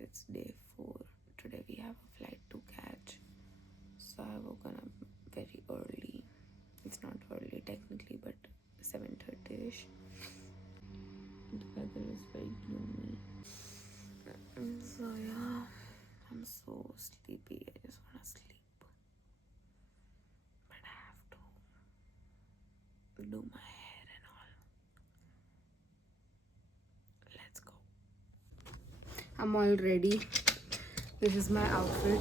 it's day 4. Today we have a flight to catch. So I woke up very early. It's not early technically, but 7:30ish. The weather is very gloomy. So yeah, I'm so sleepy. I just wanna sleep. But I have to do my hair and all. Let's go. I'm all ready. This is my outfit.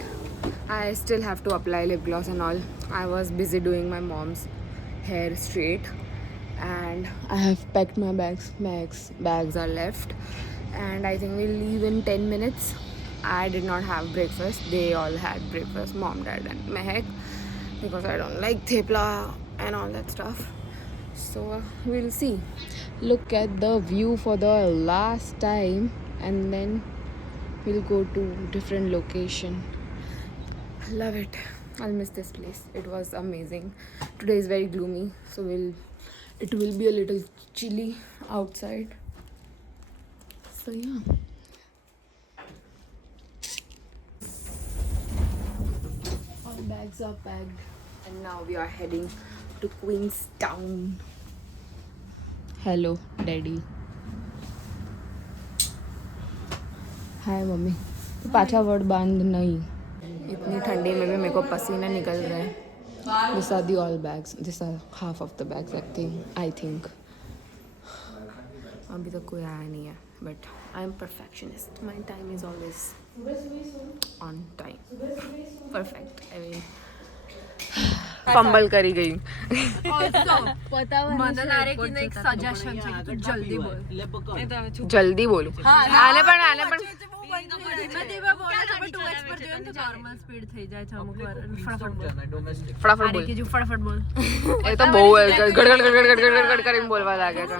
I still have to apply lip gloss and all. I was busy doing my mom's hair straight, and I have packed my bags. Bags are left, and I think we'll leave in 10 minutes. I did not have breakfast. They all had breakfast, mom, dad and Mehak, because I don't like thepla and all that stuff. So we'll see. Look at the view for the last time, and then we'll go to different location. Love it. I'll miss this place. It was amazing. Today is very gloomy, so it will be a little chilly outside. So yeah. All bags are packed, and now we are heading to Queenstown. Hello, Daddy. Hi mummy. तो पाछा word बांध नहीं. इतनी ठंडी में भी मेरे को पसीना निकल रहा है. These are the all bags. These are half of the bags I think. अभी तक कोई आया नहीं है. But I am perfectionist. My time is always on time. Perfect. I mean, fumble करी गई. जल्दी बोलो. आने पण फटाफट बोल. એ તો બહુ ગડગડ કરીને બોલવા લાગે છે.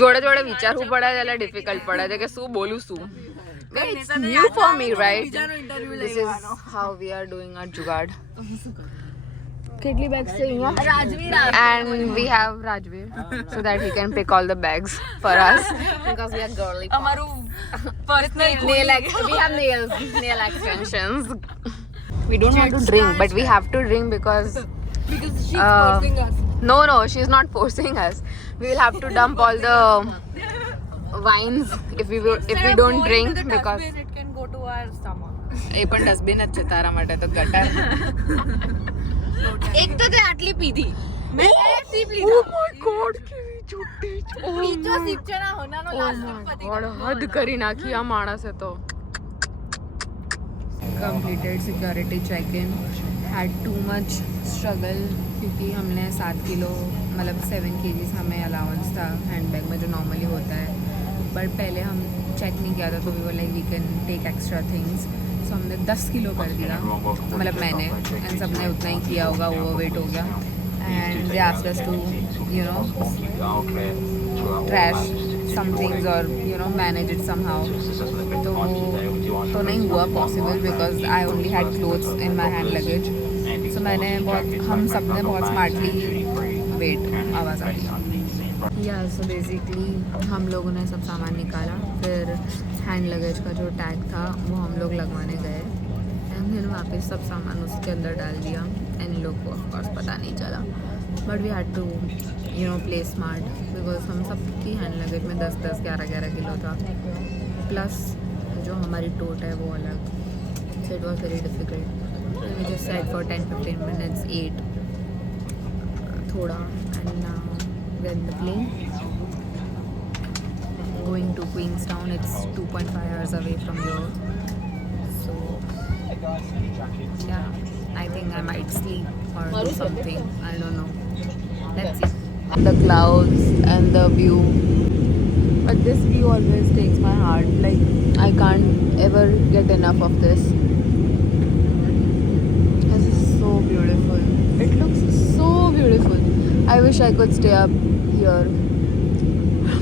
જોડે જોડે વિચારવું પડે છે એટલે ડિફિકલ્ટ પડે છે કે શું બોલું શું. It's new for me, right? This is how we are doing our jugaad. કેટલી bags છે અહીંયા? Rajveer. And we have Rajveer so that he can pick all the bags for us because we are girly. અમારું personal nail we have nail extensions. We don't want to drink, but we have to drink because she's forcing us. No, she's not forcing us. We will have to dump all the wines if we don't drink because it can go to our stomach. એ પણ dustbin જ છે તારા માટે તો ગટર. એક તો તે આટલી પીધી. મેં એક સીપ લીધા. ઓ માય ગોડ કેવી છૂટી. બીજો સીપ છે ના હોનાનો લાસ્ટ સીપ પતી ગયો. હદ કરી નાખી આ માણસે તો. Completed security check-in. Had too much struggle क्योंकि हमने 7 किलो मतलब 7 kgs हमें अलाउंस था हैंडबैग में जो नॉर्मली होता है. बट पहले हम चेक नहीं किया था तो we were like we can take extra things. So हमने 10 किलो कर दिया मतलब मैंने एंड सबने उतना ही किया होगा. ओवरवेट हो गया and they asked us to trash some things or manage it somehow. तो नहीं हुआ possible because I only had clothes in my hand luggage. So हम सब ने बहुत smartly वेट आवाज़ आ रही. सो बेसिकली हम लोगों ने सब सामान निकाला. फिर हैंड लगेज का जो टैग था वो हम लोग लगवाने गए एंड फिर वापस सब सामान उसके अंदर डाल दिया. एंड लोग को ऑफकोर्स पता नहीं चला. But we had to play smart because हम सब की हैंड लगेज में 10-10, 11-11 किलो था प्लस जो हमारी टोट है वो अलग. So it was very difficult. We just sat for 10-15 minutes, ate थोड़ा and now we're in the plane going to Queenstown. It's 2.5 hours away from here. So yeah, I think I might sleep or do something. I don't know. Let's see. The clouds and the view. But this view always takes my heart. Like I can't ever get enough of this. This is so beautiful. It looks so beautiful. I wish I could stay up here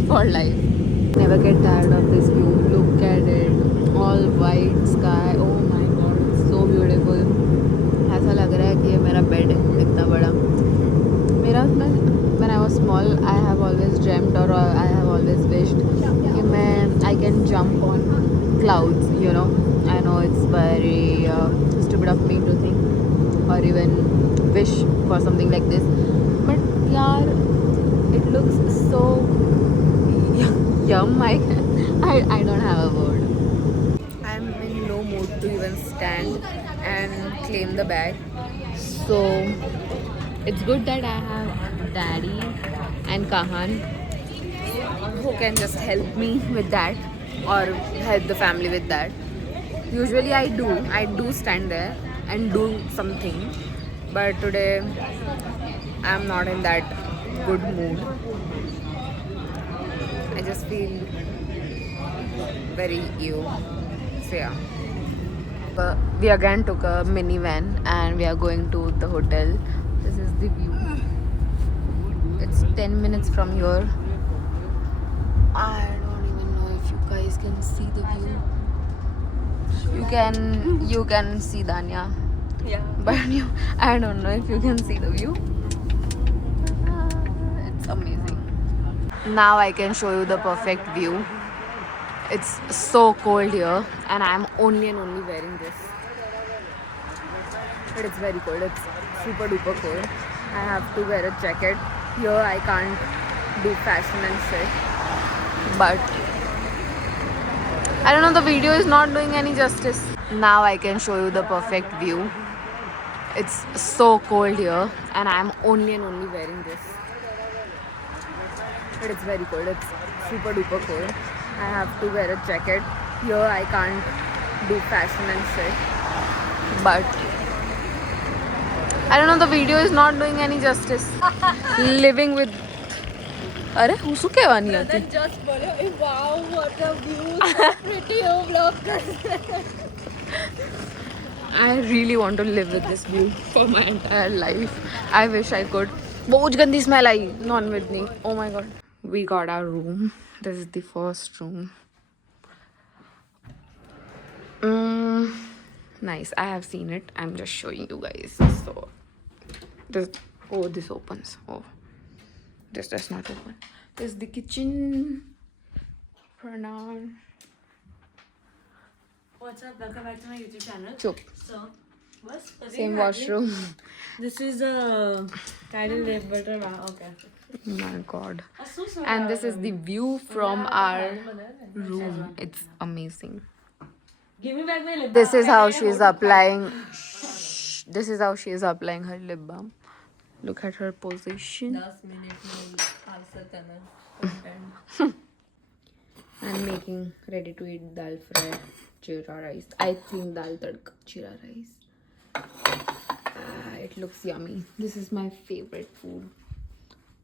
for life. Never get tired of this view. Look at it. All white sky. Oh my god, it's so beautiful. ऐसा लग रहा है कि ये मेरा bed है इतना बड़ा. when I was small I have always dreamt or I have always wished कि मैं can jump on clouds, you know. I know it's very stupid of me to think or even wish for something like this, but yaar, it looks so yum. I don't have a word. I'm in no mood to even stand and claim the bag, so it's good that I have Daddy and Kahan who can just help me with that or help the family with that. Usually I do stand there and do something, but today I'm not in that good mood. I just feel very ew. So yeah. We again took a minivan and we are going to the hotel. This is the view. It's 10 minutes from here. I don't even know if you guys can see the view. You can see Danya. Yeah. But I don't know if you can see the view. It's amazing. Now I can show you the perfect view. It's so cold here and I'm only wearing this. But it's very cold. It's super duper cold. I have to wear a jacket. Here I can't do fashion and shit. But I don't know, the video is not doing any justice. Now I can show you the perfect view. It's so cold here and I'm only wearing this. But it's very cold. It's super duper cold. I have to wear a jacket. Here I can't do fashion and shit. But I don't know, the video is not doing any justice. Living with अरे उसको क्या वानी आती Just बोले wow what a view, so pretty हो vlog कर. I really want to live with this view for my entire life. I wish I could. बहुत गंदी smell आई non-veg नहीं. Oh my god. We got our room. This is the first room. Nice. I have seen it. I'm just showing you guys. So this opens. Oh, this does not open. This is the kitchen. Pranam. What's up? Welcome back to my YouTube channel. Chup. So, what's Same washroom. This is a title lip butter. Okay. My god. And this is the view from our room. It's amazing. Give me back my lip balm. This is how she is applying. This is how she is applying her lip balm. Look at her position. 10 minutes content. I'm making ready to eat dal fry, jeera rice. I think dal tadka jeera rice. It looks yummy. This is my favorite food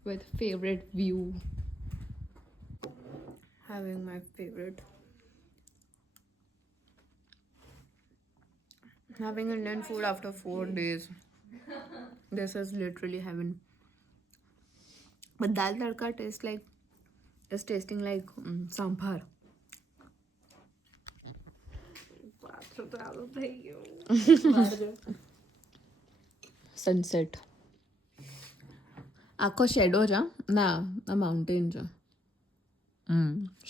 with favorite view. Having my favorite. Having Indian food after 4 days. This is literally heaven. But dal tadka tastes like, it's tasting like sambar. Sunset. આખો shadow છે ના આ mountain છે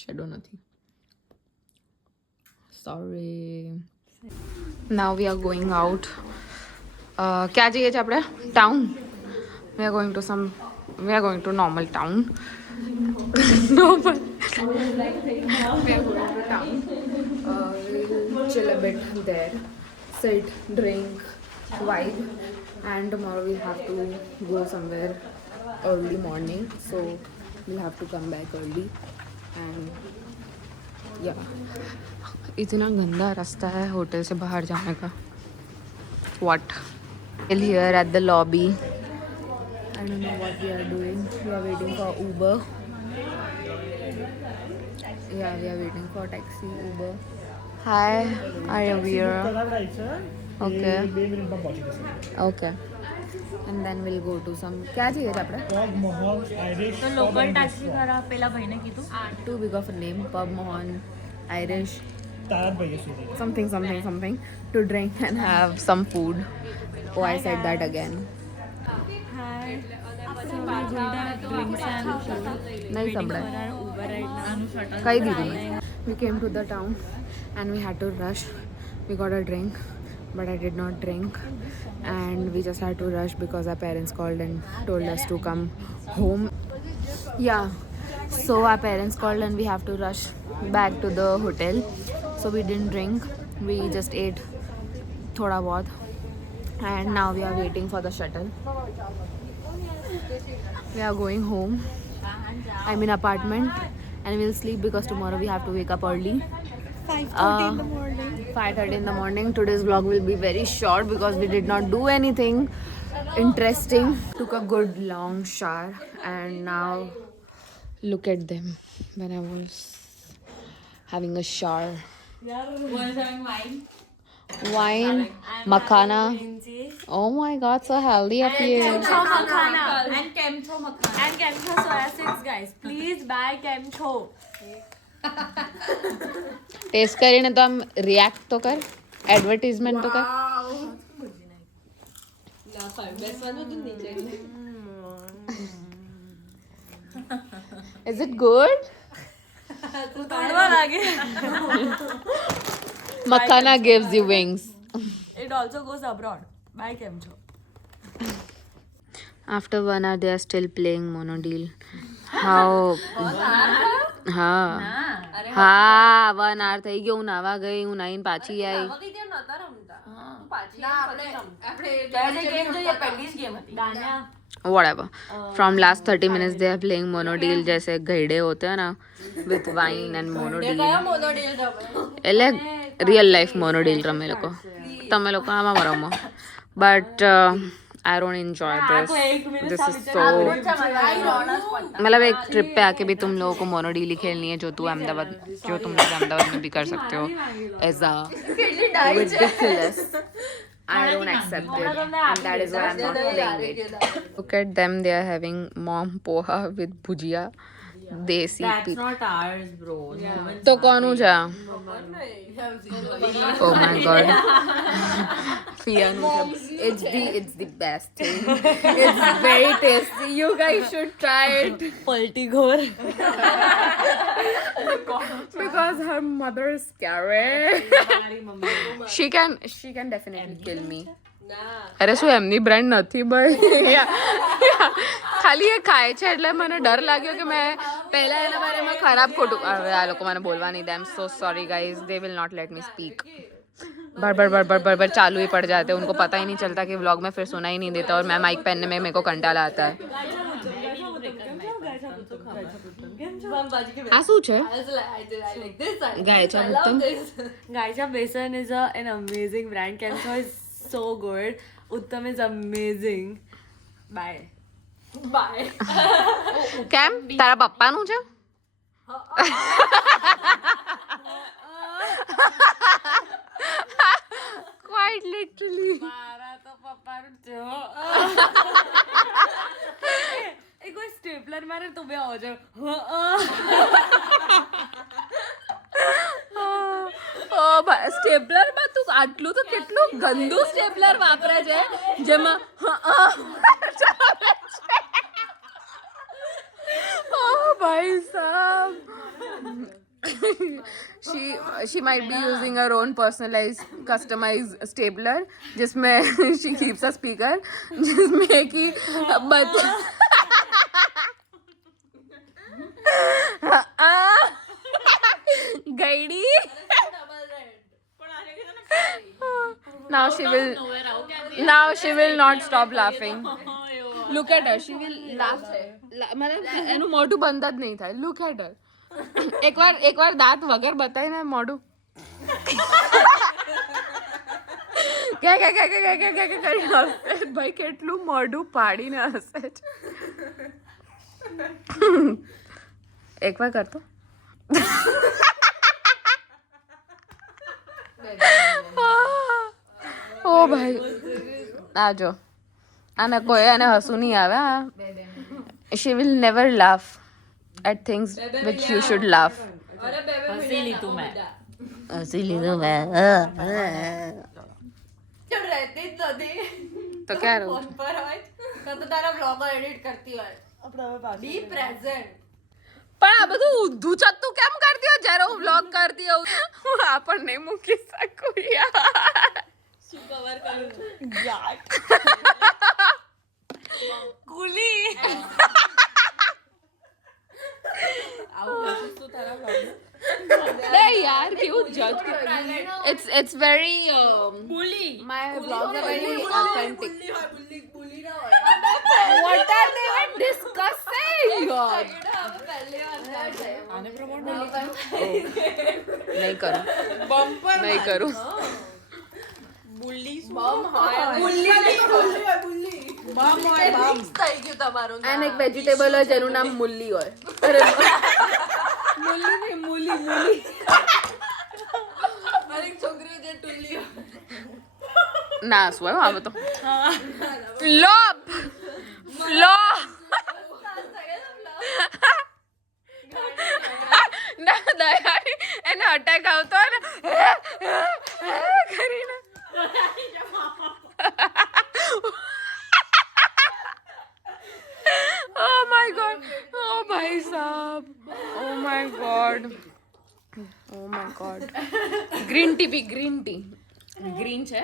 shadow નથી sorry now we are going out ક્યાં જઈએ છે આપણે town we are going to normal town normal we are going to town we'll chill a bit there, sit, drink, vibe, and tomorrow we'll have to go somewhere early morning, so we'll have to come back early. And yeah, इतना गंदा रास्ता है hotel से बाहर जाने का. What? Still here at the lobby. I don't know what we are doing. We are waiting for Uber. Yeah, we are waiting for taxi, Uber. Hi, are you here? Okay. Okay. And then we'll go to some. क्या चाहिए था आपने? Pub Mohan Irish. तो local taxi करा पहला भाई ने कीधું Too big of a name. Pub Mohan Irish. Taran bhaiya સુધી. Something to drink and have some food. Oh, I said that again. Hi. So we got our drinks and food. नहीं Waiting समझा. for our Uber right now. कही दीदी. we came to the town and we had to rush. We got a drink, but I did not drink, and we just had to rush because our parents called and told us to come home. Yeah, so our parents called and we have to rush back to the hotel. So we didn't drink, we just ate thoda bahut, and now we are waiting for the shuttle. We are going home. I'm in apartment and we'll sleep because tomorrow we have to wake up early. 5:30 in the morning. 5:30 in the morning. Today's vlog will be very short because we did not do anything interesting. Took a good long shower and now look at them when I was having a shower. Wine, makhana. Oh my god, so healthy up here. Kemcho makhana. And Kemcho makhana. And Kemcho soya sticks, guys. Please buy Kemcho. Taste કરીને તો આમ react તો કર, advertisement તો કર. Is it good? Makhana gives you wings. It also goes abroad. Buy Kemcho. After 1 hour they are still playing Monodeal. How? હા 1 hour થઈ ગયો. હું નાવા ગઈ, હું નાઈને પાછી આવી. Whatever. From last 30 minutes they are playing Monodeal जैसे गईडे होते हैं ना, with wine and Monodeal. એટલે real life Monodeal રમે લોકો. તમે લોકો આમાં રમો. But I don't enjoy this. This is so. मतलब एक ट्रिप पे आके भी तुम लोगों को मोनोडील ही खेलनी है जो तुम लोग अहमदाबाद में भी कर सकते हो. ऐसा ridiculous. I don't accept it, and that is why I'm not playing it. Look at them, they are having mom poha with bhujia. Desi That's not ours, bro. तो कौन जा? Oh my god. It's the best thing. It's very tasty. You guys should try it. Paltigor. Because her mother is scary. She can definitely kill me. અરે શું એમની brand નથી ભાઈ. ખાલી એ ખાય છે એટલે મને ડર લાગ્યો કે મેં પહેલા એના બારેમાં ખરાબ ખોટું. હવે આ લોકો મને બોલવા નહીં દે. I am so sorry guys, they will not let me speak. बड़ चालू ही पड़ जाते हैं. उनको पता ही नहीं चलता कि व्लॉग में फिर सुना ही नहीं देता और मैं माइक पहनने में मेरे को कंटाला आता है. આ શું છે? ગાયચા ભુત્તમ. Gaija Besan is an amazing brand. Kemcho is so good. Uttam is amazing. Bye. Bye. કેમ તારા પપ્પાનું છે? Quite literally. મારા તો પપ્પાનું છે. એ કોઈ સ્ટેપલર મારે તો બે આવો છો. સ્ટેપલરમાં તું આટલું તો કેટલું ગંદુ સ્ટેપલર વાપરે છે જેમાં ભાઈ સાહેબ. she might be using her own personalized customized stapler जिसमें she keeps a speaker जिसमें कि गईडी. now she will not stop laughing. Look at her, she will laugh. मतलब એનું મોઢું બંધ જ નહીં થાય. Look at her. એકવાર દાંત વગર બતાવીને મોઢું કરીને હશે. ભાઈ કેટલું મોઢું પાડીને હશે. એકવાર કરતો. ઓ ભાઈ આ જો આને કોઈ આને હસવું નહીં આવે. She will never laugh at things which you should laugh. હસી લીધું મેં. તો ક્યાં રહું? પણ આ બધું ઊંધું ચત્તું કેમ કરતી હોય? જ્યારે હું વ્લોગ હું આ પણ નહીં મૂકી શકું યાર. શું કવર કરું? કુલી. લે યાર કેવું જજ. It's very bully. my vlogs are very authentic. Bully What are they even discussing? આને પ્રમોટ નહીં કરું. નહીં કરું. બુલી અને એક વેજીટેબલ હોય જેનું નામ મુલ્લી હોય. અરે મુલ્લી નહીં, મૂલી. ના શું આવ્યું આવે તો ફ્લો ના દયાની એને અટેક આવતો હોય ને કરીને Oh my god. Oh ભાઈ સાબ. Oh my god. Oh my god. Green T P, green tea. Green છે.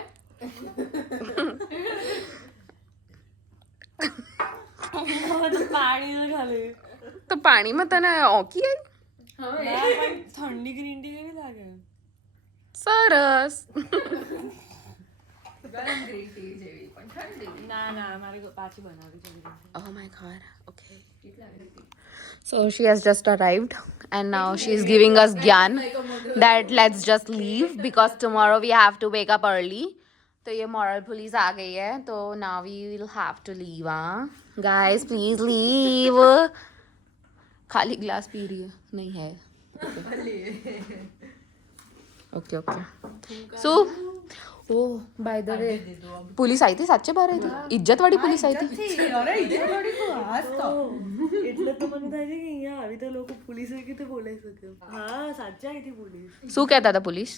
પાણી ખાલી. તો પાણીમાં તને ઓકી આવી? ઠંડી ગ્રીન ટી કેવી લાગે? સરસ. ના મારે પાછી બનાવી છે. Oh my god. Okay. So she has just arrived and now she is giving us gyan that let's just leave because tomorrow we have to wake up early. तो ये moral police आ गई है तो now we will have to leave. हाँ guys please leave. खाली glass पी रही है नहीं है. Okay okay. So oh by the way police आई थी સાચે બહાર આવી હતી ઇજ્જત વાળી પુલિસ આવી હતી. એટલે તો મને થાય છે કે અહીંયા આવી તો લોકો પોલીસ કીધું બોલાઈ શકે. હા સાચે આવી હતી પોલીસ. શું કહેતા હતા પુલિસ?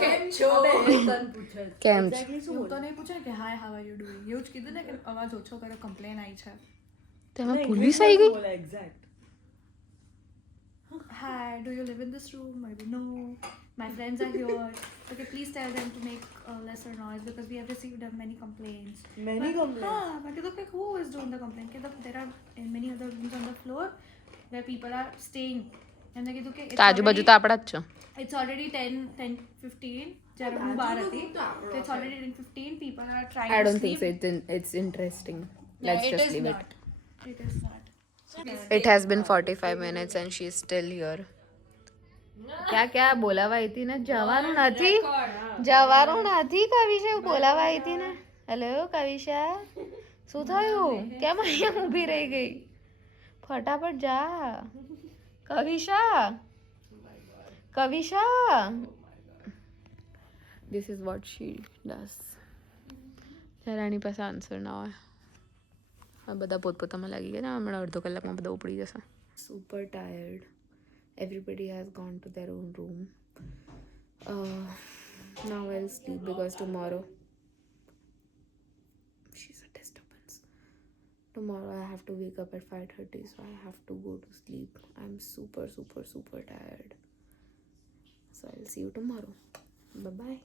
કેમ છો? કેમ છે? એવું તો નહીં પૂછે કે હાય હાવ આર યુ ડુઈંગ એવું જ કીધું ને કે અવાજ ઓછો કરો કમ્પ્લેન આવી છે તેમાં પુલિસ આવી ગઈ. Exact. hi do you live in this room maybe no my friends are here okay please tell them to make lesser noise because we have received many complaints Many complaints? हाँ but like who is doing the complaint कि there are many other rooms on the floor where people are staying and they કીધું કે તો આજુબાજુ તો આપણા જ છો. it's already 10:15 જ્યારે હું બહાર હતી so it's already 10:15 people are trying I to don't think sleep. so. It's interesting. Yeah, Let's it just is leave not. It is not. it. It has been 45 minutes and she is still here. क्या क्या બોલાવા આવી હતી ને જવાનું નથી કવિશા બોલાવા આવી હતી ને. હેલો કવિશા શું થયું કેમ અહીંયા ઊભી રહી ગઈ ફટાફટ જા Kavisha this is what she does જ્યારે એની પાસે આન્સર ના હોય. આ બધા પોતપોતામાં લાગી ગયા ને હમણાં અડધો કલાકમાં બધા ઉપડી જશે. super tired. Everybody has gone to their own room. Now I'll sleep because tomorrow she's a disturbance. Tomorrow I have to wake up at 5:30 so I have to go to sleep. I'm super tired. So I'll see you tomorrow. Bye bye.